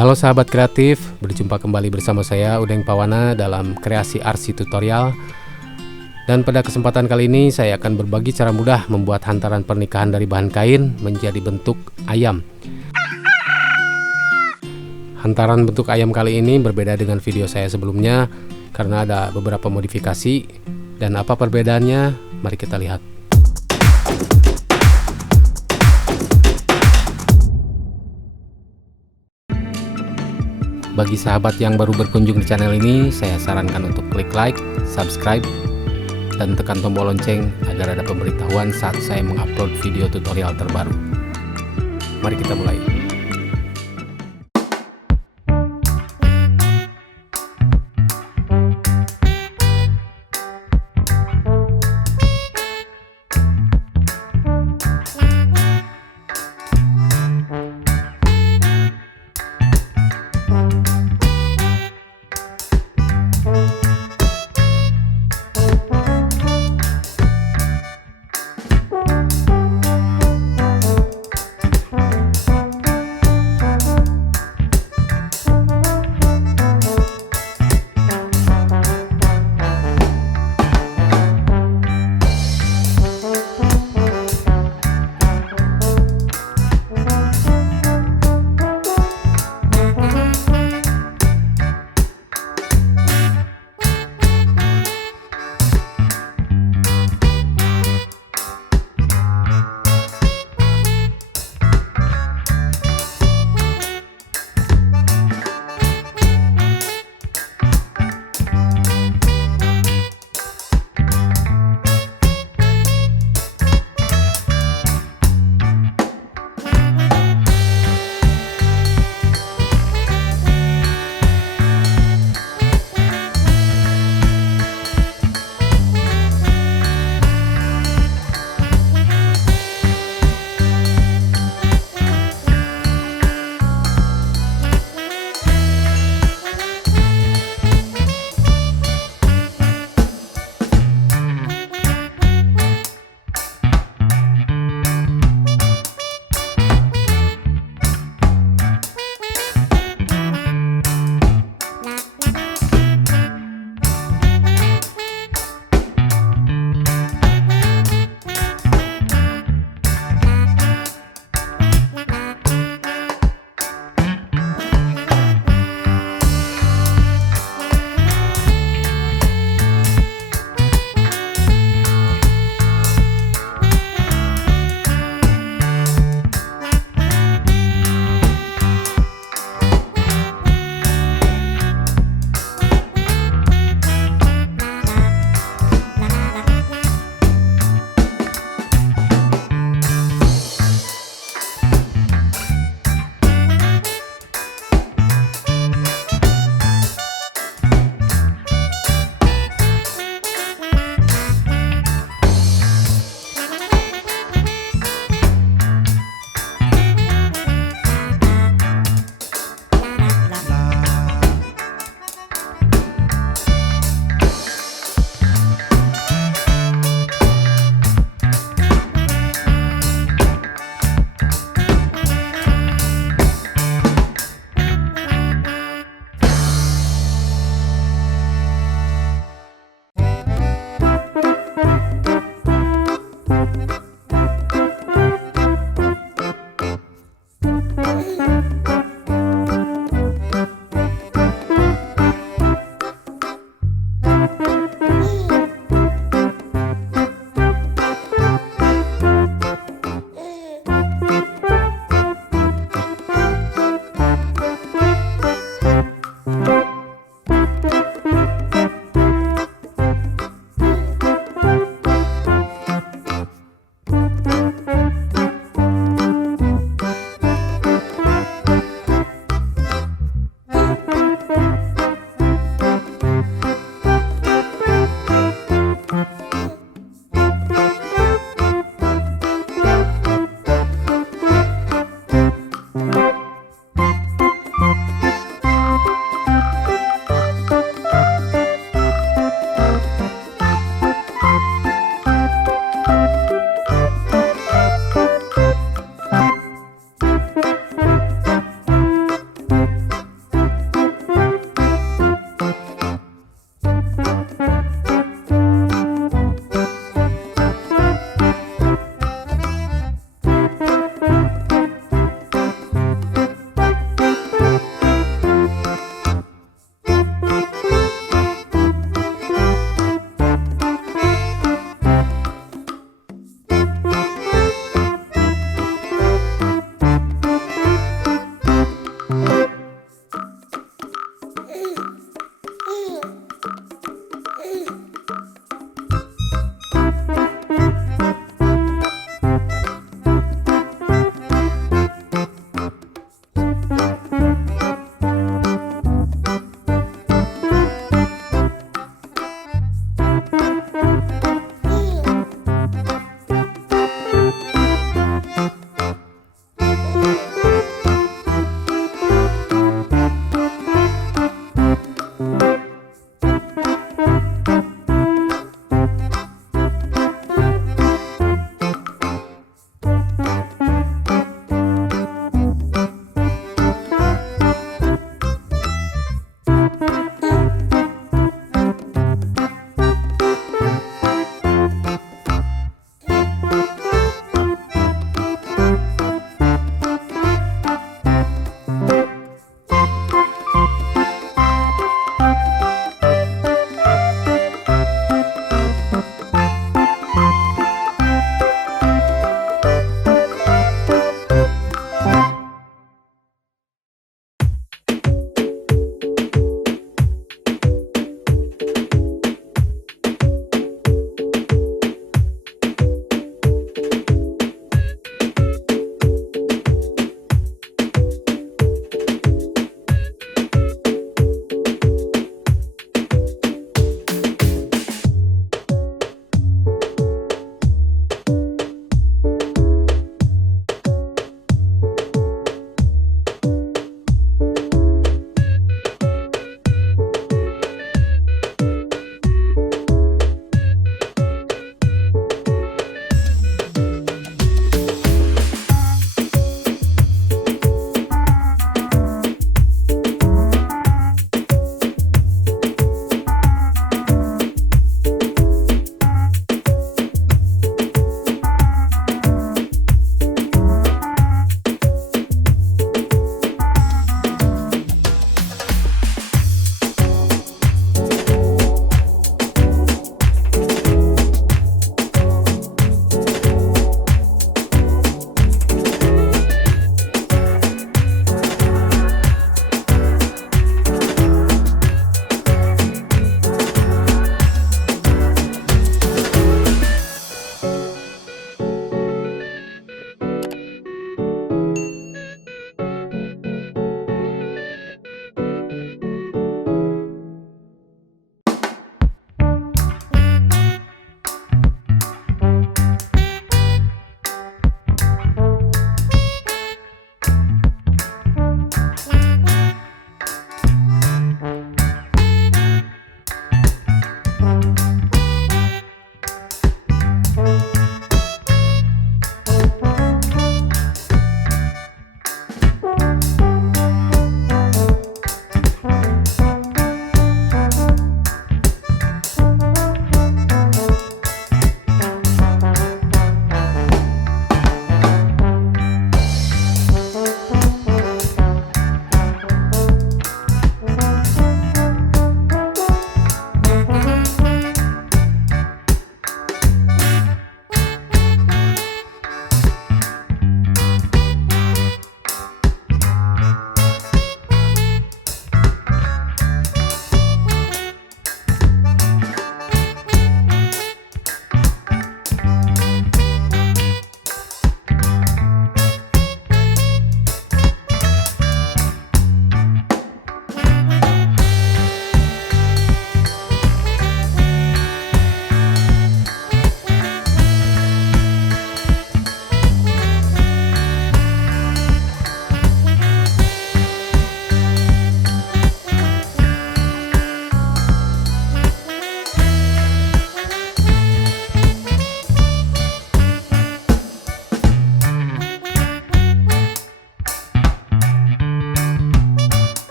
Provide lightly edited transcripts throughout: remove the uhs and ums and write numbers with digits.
Halo sahabat kreatif, berjumpa kembali bersama saya Udeng Pawana dalam Kreasi Arsi Tutorial. Dan pada kesempatan kali ini saya akan berbagi cara mudah membuat hantaran pernikahan dari bahan kain menjadi bentuk ayam. Hantaran bentuk ayam kali ini berbeda dengan video saya sebelumnya karena ada beberapa modifikasi. Dan apa perbedaannya? Mari kita lihat. Bagi sahabat yang baru berkunjung di channel ini, saya sarankan untuk klik like, subscribe, dan tekan tombol lonceng agar ada pemberitahuan saat saya mengupload video tutorial terbaru. Mari kita mulai.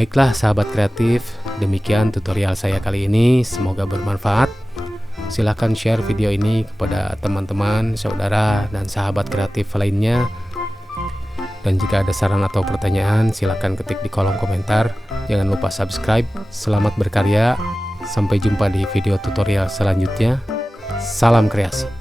Baiklah sahabat kreatif, demikian tutorial saya kali ini, semoga bermanfaat. Silahkan share video ini kepada teman-teman, saudara, dan sahabat kreatif lainnya. Dan jika ada saran atau pertanyaan, silahkan ketik di kolom komentar. Jangan lupa subscribe. Selamat berkarya. Sampai jumpa di video tutorial selanjutnya. Salam kreasi.